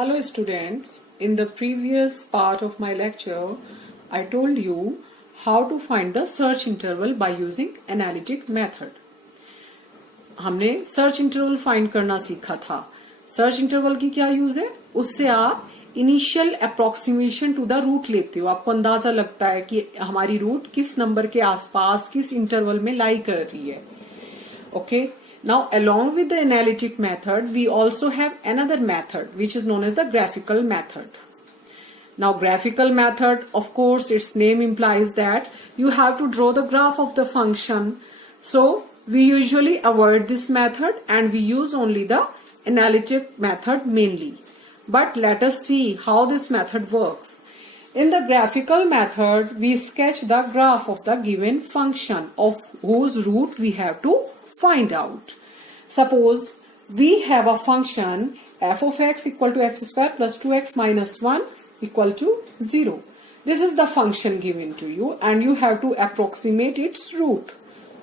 Hello students, in the previous part of my lecture, I told you how to find the search interval by using analytic method. हमने search interval find करना सीखा था. Search interval की क्या use है? उससे आप initial approximation to the root लेते हो. आपको अंदाजा लगता है कि हमारी रूट किस नंबर के आसपास किस इंटरवल में लाई कर रही है. Okay. Now, along with the analytic method, we also have another method which is known as the graphical method. Now, graphical method, of course, its name implies that you have to draw the graph of the function. So, we usually avoid this method and we use only the analytic method mainly. But let us see how this method works. In the graphical method, we sketch the graph of the given function of whose root we have to find out. Suppose we have a function f of x equal to x square plus 2x minus 1 equal to 0. This is the function given to you and you have to approximate its root.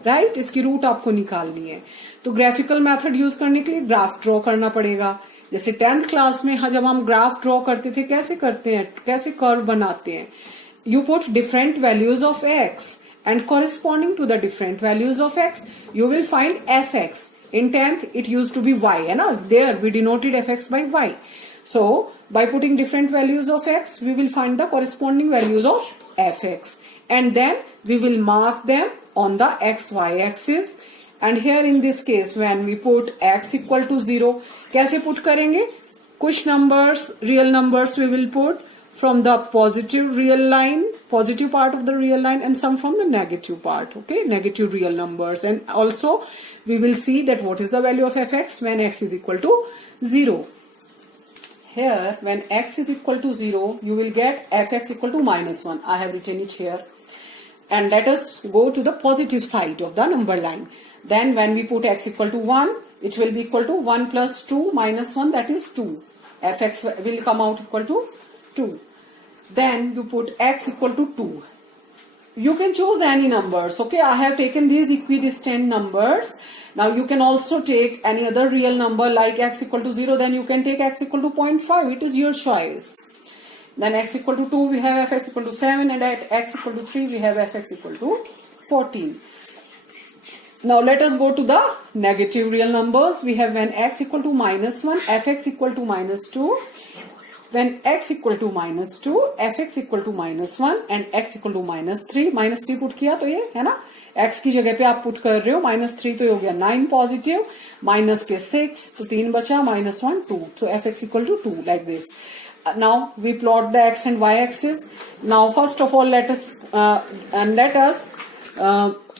Right? इसकी root आपको निकालनी है. तो graphical method use करने के लिए graph draw करना पड़ेगा. जैसे 10th क्लास में जब हम ग्राफ ड्रॉ करते थे कैसे करते हैं, कैसे कर्व बनाते हैं. You put different values of x and corresponding to the different values of x, you will find fx. In 10th, it used to be y, है ना? There we denoted fx by y. So, by putting different values of x, we will find the corresponding values of fx. And then, we will mark them on the xy axis. And here in this case, when we put x equal to 0, कैसे put करेंगे? कुछ numbers, real numbers we will put from the positive real line, positive part of the real line, and some from the negative part, okay, negative real numbers. And also we will see that what is the value of fx when x is equal to 0. Here when x is equal to 0, you will get fx equal to minus 1. I have written it here. And let us go to the positive side of the number line. Then when we put x equal to 1, it will be equal to 1 plus 2 minus 1, that is 2. Fx will come out equal to 2. Then you put x equal to 2. You can choose any numbers. Okay, I have taken these equidistant numbers. Now you can also take any other real number like x equal to 0. Then you can take x equal to 0.5. It is your choice. Then x equal to 2 we have fx equal to 7, and at x equal to 3 we have fx equal to 14. Now let us go to the negative real numbers. We have when x equal to minus 1, fx equal to minus 2. When x equal to minus 2, fx equal to minus 1 and x equal to minus 3. Minus 3 put किया तो ये है ना, x की जगह पे आप put कर रहे हो. minus 3 तो हो गया 9 पॉजिटिव, माइनस के 6 तो 3 बचा, minus 1 2. So fx equal to 2 like this. Now we plot the x and y axis. Now first of all let us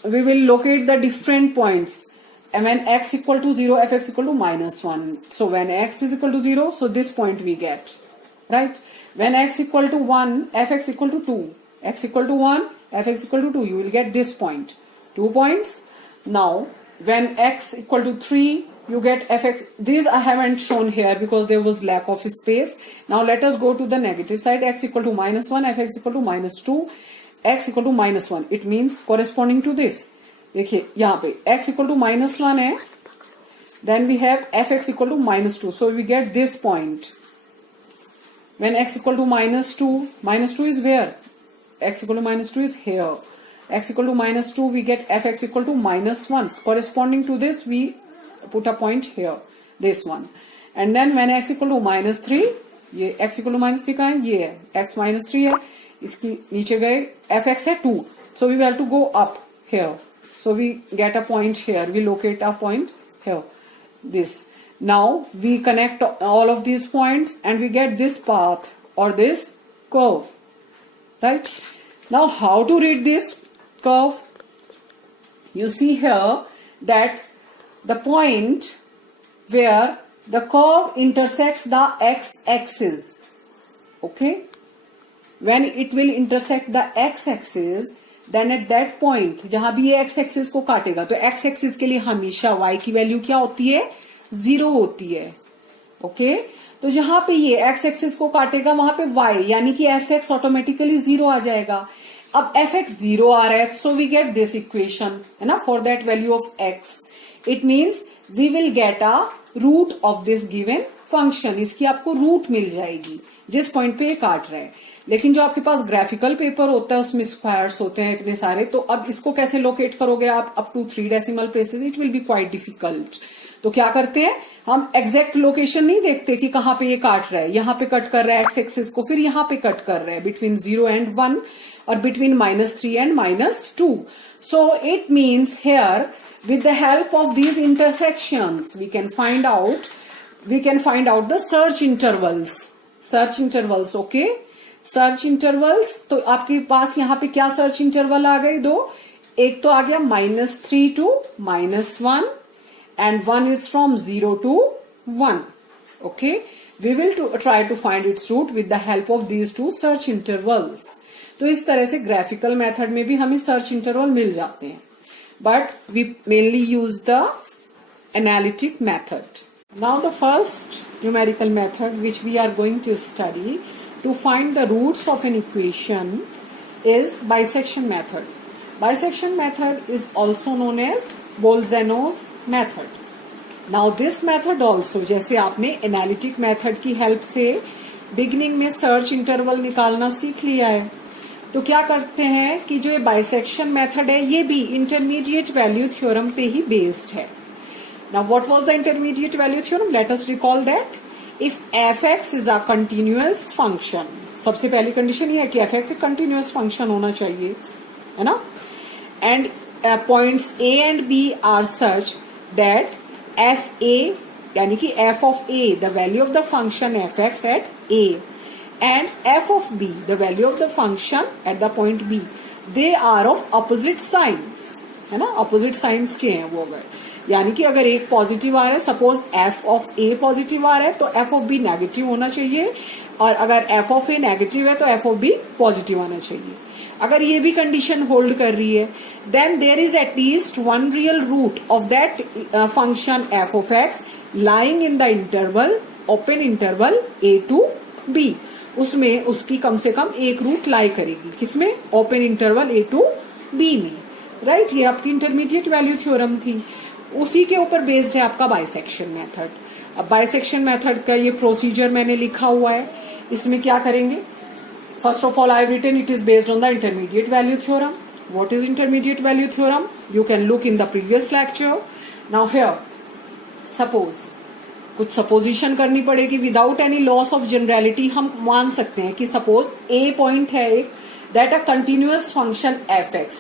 we will locate the different points. And when x equal to 0, fx equal to minus 1. So when x is equal to 0, so this point we get. Right? When x equal to 1, fx equal to 2. X equal to 1, fx equal to 2. You will get this point. 2 points. Now, when x equal to 3, you get fx. These I haven't shown here because there was lack of space. Now, let us go to the negative side. X equal to minus 1, fx equal to minus 2. X equal to minus 1. It means corresponding to this. देखिए यहाँ पे x equal to minus 1 है. Then we have fx equal to minus 2. So, we get this point. When x equal to minus 2 is where? X equal to minus 2 is here. X equal to minus 2, we get fx equal to minus 1. Corresponding to this, we put a point here. This one. And then when x equal to minus 3, ये x equal to minus 3 का है, ये है. X minus 3 है. इसकी नीचे गए fx है 2. So we have to go up here. So we get a point here. We locate a point here. This. Now we connect all of these points and we get this path or this curve, right? Now how to read this curve? You see here that the point where the curve intersects the x-axis, okay? When it will intersect the x-axis, then at that point जहां भी ये x-axis को काटेगा, तो x-axis के लिए हमेशा y की वैल्यू क्या होती है? 0 होती है. ओके, तो जहां पे ये x एक्सिस को काटेगा वहां पे y यानी कि fx ऑटोमेटिकली 0 आ जाएगा. अब fx 0 आ रहा है, so we get this equation है ना, for that value of x. It means we will get a root of this given function, इसकी आपको रूट मिल जाएगी जिस पॉइंट पे ये काट रहा है। लेकिन जो आपके पास ग्राफिकल पेपर होता है उसमें स्क्वायर्स होते हैं इतने सारे, तो अब इसको कैसे लोकेट करोगे आप up to 3 decimal places, it will be quite difficult. तो क्या करते हैं हम, एग्जैक्ट लोकेशन नहीं देखते कि कहाँ पे ये काट रहा है, यहाँ पे कट कर रहा है एक्स एक्सिस को, फिर यहाँ पे कट कर रहा है बिटवीन 0 and 1 और between -3 and -2। So it means here with the help of these intersections we can find out the search intervals okay, search intervals। तो आपके पास यहाँ पे क्या search interval आ गए दो, एक तो आ गया -3 to -1 and one is from 0 to 1 okay। we will try to find its root with the help of these two search intervals। तो इस तरह से ग्राफिकल मेथड में भी हमें सर्च इंटरवल मिल जाते हैं, but we mainly use the analytic method। Now the first numerical method which we are going to study to find the roots of an equation is bisection method। Bisection method is also known as Bolzano's method। Now this method also, जैसे आपने analytic method की help से beginning में search interval निकालना सीख लिया है, तो क्या करते हैं कि जो ये बाइसेक्शन मेथड है ये भी इंटरमीडिएट वैल्यू थ्योरम पे ही बेस्ड है। Now what was the intermediate value theorem, let us recall that if F x is a continuous function, सबसे पहली कंडीशन ये है कि एफ एक्स एक कंटिन्यूअस फंक्शन होना चाहिए, है ना, and points A and B are such that F A यानी कि F of A the value of the function F X at A and f of b the value of the function at the point b, they are of opposite signs, है ना, opposite signs के हैं वो। अगर यानी कि अगर एक पॉजिटिव आ रहा है, suppose f of a positive आ रहा है तो f of b नेगेटिव होना चाहिए, और अगर f of a नेगेटिव है तो f of b पॉजिटिव आना चाहिए। अगर ये भी कंडीशन होल्ड कर रही है then there is at least one real root of that function f of x lying in the interval open interval a to b, उसमें उसकी कम से कम एक रूट लाई करेगी, किसमें, open interval A to B में, राइट। ये आपकी इंटरमीडिएट वैल्यू थ्योरम थी, उसी के ऊपर बेस्ड है आपका बाइसेक्शन मेथड। अब बाइसेक्शन मेथड का ये प्रोसीजर मैंने लिखा हुआ है, इसमें क्या करेंगे, first of all I have written it is based on the intermediate value theorem. What is intermediate value theorem, you can look in the previous lecture. Now here suppose कुछ सपोजिशन करनी पड़ेगी without any loss of generality. हम मान सकते हैं कि suppose ए point है एक, that a continuous function F x,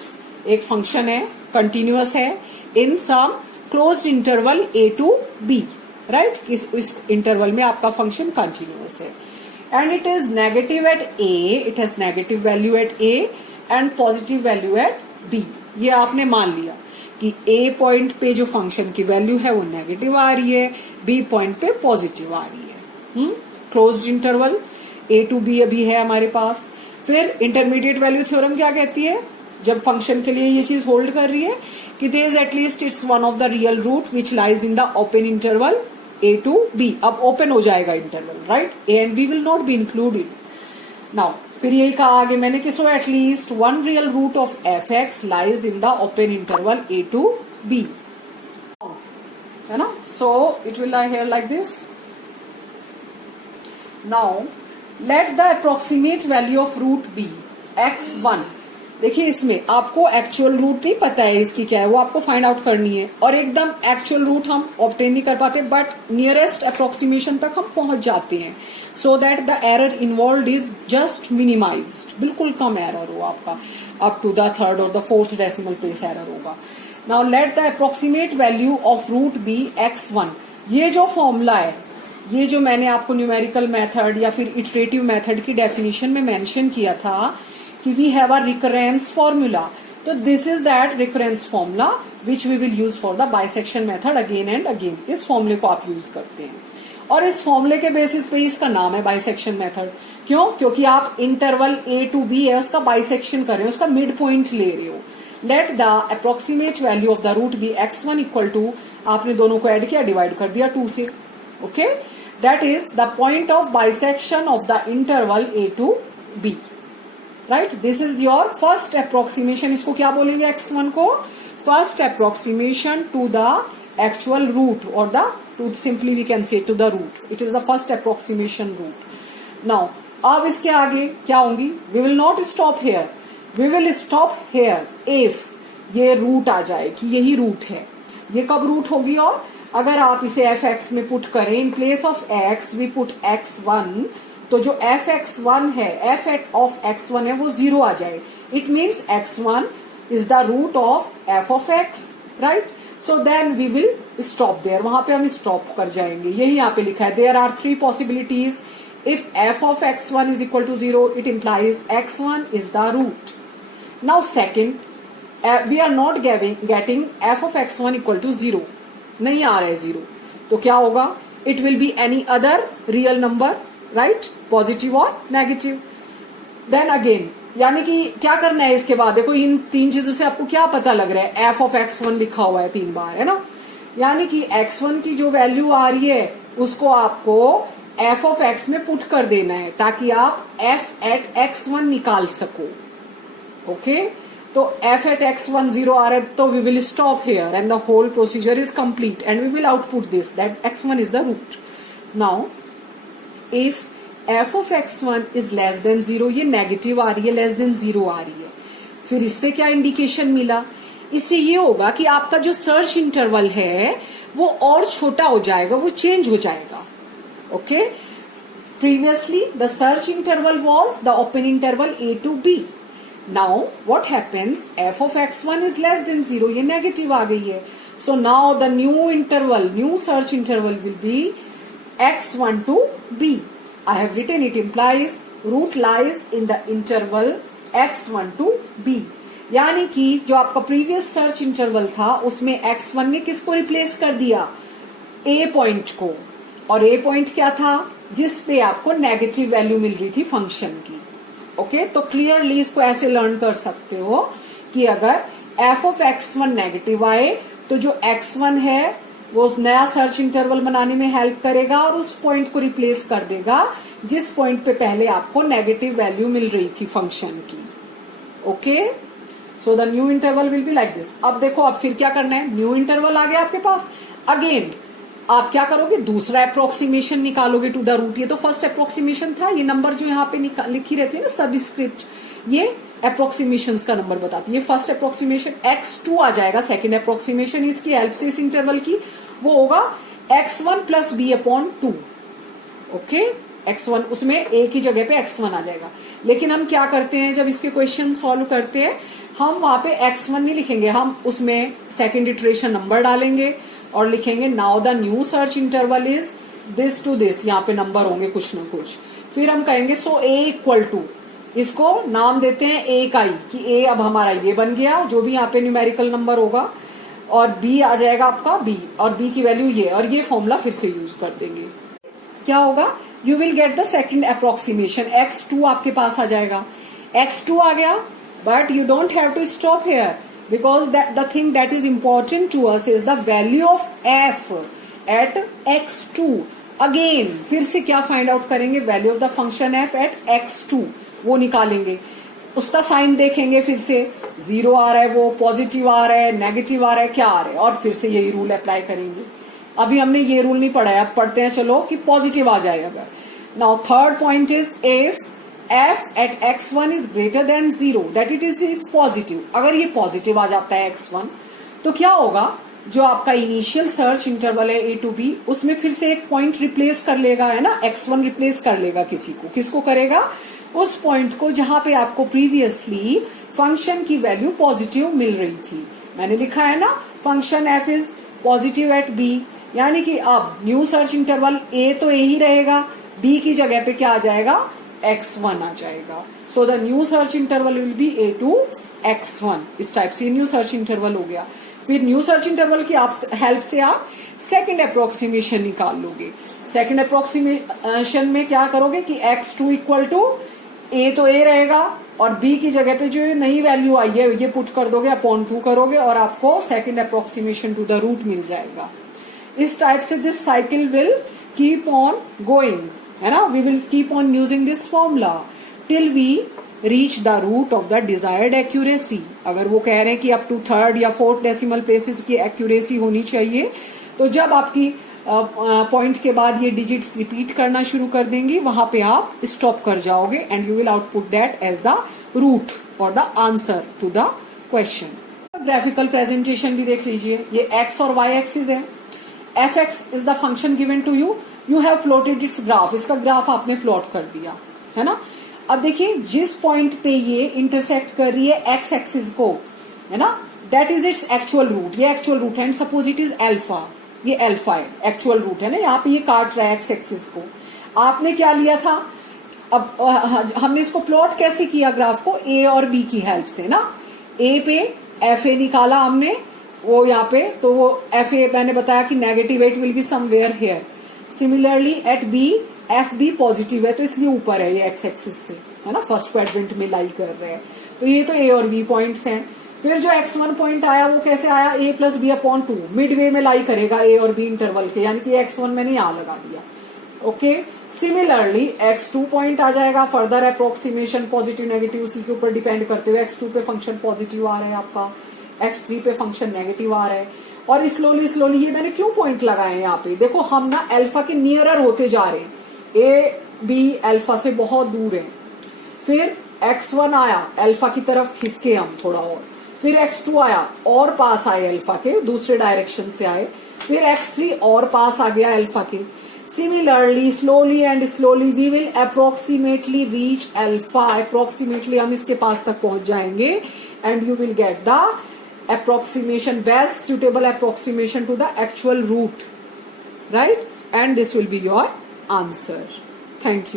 एक फंक्शन है कंटिन्यूअस है in some closed interval A to B, right. इस इंटरवल में आपका फंक्शन कंटिन्यूअस है and it is negative at A, it has negative value at A and positive value at B. ये आपने मान लिया कि ए पॉइंट पे जो फंक्शन की वैल्यू है वो नेगेटिव आ रही है, बी पॉइंट पे पॉजिटिव आ रही है। Closed interval A to B अभी है हमारे पास। फिर इंटरमीडिएट वैल्यू थ्योरम क्या कहती है, जब फंक्शन के लिए ये चीज होल्ड कर रही है कि there is at least it's one of the real root which lies in the open interval A to B. अब ओपन हो जाएगा interval, right, A and B will not be included. Now फिर यही कहा आगे मैंने कि so at least one real root of F X lies in the open interval A to B, है ना। So it will lie here like this. Now let the approximate value of root B x1। देखिए इसमें आपको actual root नहीं पता है इसकी क्या है, वो आपको फाइंड आउट करनी है, और एकदम एक्चुअल रूट हम ऑब्टेन नहीं कर पाते, बट नियरेस्ट अप्रोक्सीमेशन तक हम पहुंच जाते हैं, so that the error involve is just minimized, बिल्कुल कम एरर हो आपका, अप टू द थर्ड और the fourth decimal place error होगा। Now let the approximate value of root B x1। ये जो फॉर्मूला है, ये जो मैंने आपको न्यूमेरिकल मेथड या फिर इटरेटिव मेथड की डेफिनेशन में मेंशन किया था कि we have a recurrence formula, तो this is that recurrence formula which we will use for the bisection method again and again. इस फॉर्मूले को आप यूज करते हैं और इस फॉर्मूले के बेसिस पे इसका नाम है बाइसेक्शन मेथड। क्यों? क्योंकि आप इंटरवल ए टू बी है उसका बाइसेक्शन कर रहे हो, उसका मिड पॉइंट ले रहे हो। Let the approximate value of the root B x1 equal to, आपने दोनों को ऐड किया, डिवाइड कर दिया 2 से, okay, that is the point of bisection of the interval A to B, right. This is your first approximation. इसको क्या बोलेंगे x1 को? First approximation to the actual root or the to simply we can say to the root. It is the first approximation root. Now अब इसके आगे क्या होंगी? We will not stop here. We will stop here if ये root आ जाए कि यही root है. ये कब रूट होगी? और अगर आप इसे fx में पुट करें, in place of x we put x1, तो जो fx1 है, f of x1 है, वो 0 आ जाए. It means x1 is the root of f of x, right? So then we will stop there. वहां पे हम स्टॉप कर जाएंगे. यही यहाँ पे लिखा है. There are 3 possibilities. If f of x1 is equal to 0, it implies x1 is the root. Now second, we are not getting f of x1 equal to 0. नहीं आ रहा है 0. तो क्या होगा? It will be any other real number, right? Positive और negative. Then again, यानी कि क्या करना है इसके बाद? देखो इन 3 चीजों से आपको क्या पता लग रहा है? f of x1 लिखा हुआ है 3 बार, है ना? यानी कि x1 की जो वैल्यू आ रही है उसको आपको f of x में पुट कर देना है ताकि आप f at x1 निकाल सको. ओके, तो f at x1 0 आ रहा है, तो we will stop here and the whole procedure is complete and we will output this that x1 is the root. Now if f of x1 is less than 0, ये negative आ रही है, less than 0 आ रही है, फिर इससे क्या indication मिला? इससे ये होगा कि आपका जो सर्च इंटरवल है वो और छोटा हो जाएगा, वो चेंज हो जाएगा. Okay, previously the search interval was the open interval a to b. Now what happens? f of x1 is less than 0, ये नेगेटिव आ गई है. So now the new interval, new search interval will B x1 to b. I have written it implies root lies in the interval x1 to b. यानी कि जो आपका previous search interval था उसमें x1 ने किसको रिप्लेस कर दिया? a पॉइंट को. और a पॉइंट क्या था? जिस पे आपको नेगेटिव वैल्यू मिल रही थी फंक्शन की. ओके, तो क्लियरली इसको ऐसे लर्न कर सकते हो कि अगर f of x1 नेगेटिव आए तो जो x1 है वो नया सर्च इंटरवल बनाने में हेल्प करेगा और उस पॉइंट को रिप्लेस कर देगा जिस पॉइंट पे पहले आपको नेगेटिव वैल्यू मिल रही थी फंक्शन की. Okay, so the new interval will be like this. अब देखो, अब फिर क्या करना है? न्यू इंटरवल आ गया आपके पास. अगेन आप क्या करोगे? दूसरा अप्रोक्सीमेशन निकालोगे टू द रूट. ये तो फर्स्ट अप्रोक्सीमेशन था. ये नंबर जो यहाँ पे लिखी रहती है ना सबस्क्रिप्ट, ये अप्रोक्सीमेशन का नंबर बताती है. ये फर्स्ट अप्रोक्सीमेशन x2 आ जाएगा. सेकेंड अप्रोक्सीमेशन इसकी हेल्प से इस इंटरवल की वो होगा x1 plus b upon 2. Okay, x1 उसमें a की जगह पे x1 आ जाएगा. लेकिन हम क्या करते हैं जब इसके क्वेश्चन सॉल्व करते हैं, हम वहां पे x1 नहीं लिखेंगे, हम उसमें सेकेंड इटरेशन नंबर डालेंगे और लिखेंगे now the new search interval is this to this. यहाँ पे नंबर होंगे कुछ ना कुछ. फिर हम कहेंगे सो a इक्वल टू, इसको नाम देते हैं a का i, कि a अब हमारा ये बन गया जो भी यहाँ पे न्यूमेरिकल नंबर होगा, और b आ जाएगा आपका b, और b की वैल्यू ये, और ये फॉर्मूला फिर से यूज कर देंगे. क्या होगा? You will get the second approximation. x2 आपके पास आ जाएगा. x2 आ गया, but you don't have to stop here because the thing that is important to us is the value of f at x2. Again फिर से क्या find out करेंगे? Value of the function f at x2 वो निकालेंगे. उसका sign देखेंगे, फिर से 0 आ रहा है, वो पॉजिटिव आ रहा है, नेगेटिव आ रहा है, क्या आ रहा है, और फिर से यही रूल अप्लाई करेंगे. अभी हमने ये रूल नहीं पढ़ा है, अब पढ़ते हैं चलो कि पॉजिटिव आ जाएगा. Now third point is if f at x1 is greater than 0 that it is positive. अगर ये पॉजिटिव आ जाता है x1 तो क्या होगा? जो आपका इनिशियल सर्च इंटरवल है a टू b, उसमें फिर से एक पॉइंट रिप्लेस कर लेगा, है ना? x1 रिप्लेस कर लेगा किसी को. किसको करेगा? उस पॉइंट को जहां पे आपको प्रीवियसली फंक्शन की वैल्यू पॉजिटिव मिल रही थी. मैंने लिखा है ना function f is positive at b, यानी कि अब न्यू सर्च इंटरवल a तो a ही रहेगा, b की जगह पे क्या आ जाएगा? x1 आ जाएगा. So the new search interval will be a to x1. इस टाइप से न्यू सर्च इंटरवल हो गया. फिर न्यू सर्च इंटरवल की हेल्प से आप सेकेंड अप्रोक्सीमेशन निकाल लोगे. सेकेंड अप्रोक्सीमेशन में क्या करोगे कि x2 इक्वल टू a तो a रहेगा, और b की जगह पे जो नई वैल्यू आई है ये पुट कर दोगे, अपॉन 2 करोगे, और आपको second approximation to the root मिल जाएगा. इस टाइप से this cycle will keep on going, है ना? We will keep on using this formula till we reach the root of the desired accuracy. अगर वो कह रहे हैं कि अप टू थर्ड या फोर्थ डेसिमल प्लेसेस की एक्यूरेसी होनी चाहिए, तो जब आपकी पॉइंट के बाद ये डिजिट्स रिपीट करना शुरू कर देंगी, वहां पे आप स्टॉप कर जाओगे and you will output that as the root और the answer to the question. Graphical presentation भी देख लीजिए, ये एक्स और वाई एक्सिस है, f x is the function given to you, you have plotted its graph, इसका graph आपने plot कर दिया है ना। अब देखिए जिस पॉइंट पे ये इंटरसेक्ट कर रही है एक्स एक्सिस को, है ना, that is its actual root, ये एक्चुअल रूट है and suppose it is alpha, ये एल्फा है, एक्चुअल रूट है ना, यहाँ पे ये काट रहा है एक्स एक्सिस को। आपने क्या लिया था, अब हमने इसको प्लॉट कैसे किया ग्राफ को, ए और बी की हेल्प से ना। ए पे एफ ए निकाला हमने, वो यहाँ पे, तो वो एफ ए मैंने बताया कि negative, it will be somewhere here. Similarly at B F B positive है, तो इसलिए ऊपर है ये एक्स एक्सिस से, है ना, फर्स्ट क्वाड्रेंट में लाई कर रहे हैं। तो ये तो ए और बी पॉइंट्स हैं। फिर जो x1 पॉइंट आया वो कैसे आया, a plus B upon 2, midway में लाई करेगा a और b इंटरवल के, यानी कि x1 मैंने यहां लगा दिया। ओके, सिमिलरली x2 पॉइंट आ जाएगा, फर्दर अप्रोक्सीमेशन पॉजिटिव नेगेटिव उसी के ऊपर डिपेंड करते हुए, x2 पे फंक्शन पॉजिटिव आ रहा है आपका, x3 पे फंक्शन नेगेटिव आ रहा है। और स्लोली स्लोली ये मैंने क्यों पॉइंट लगाए हैं यहाँ पे, देखो हम ना अल्फा के नियरर होते जा रहे हैं, a b अल्फा से बहुत दूर है। फिर x1 आया, अल्फा की तरफ खिसके हम थोड़ा और, फिर x2 आया और पास आए अल्फा के, दूसरे डायरेक्शन से आए, फिर x3 और पास आ गया अल्फा के। Similarly slowly and slowly we will approximately reach alpha, approximately हम इसके पास तक पहुंच जाएंगे and you will get the approximation, best suitable approximation to the actual root, right? And this will be your answer. Thank you.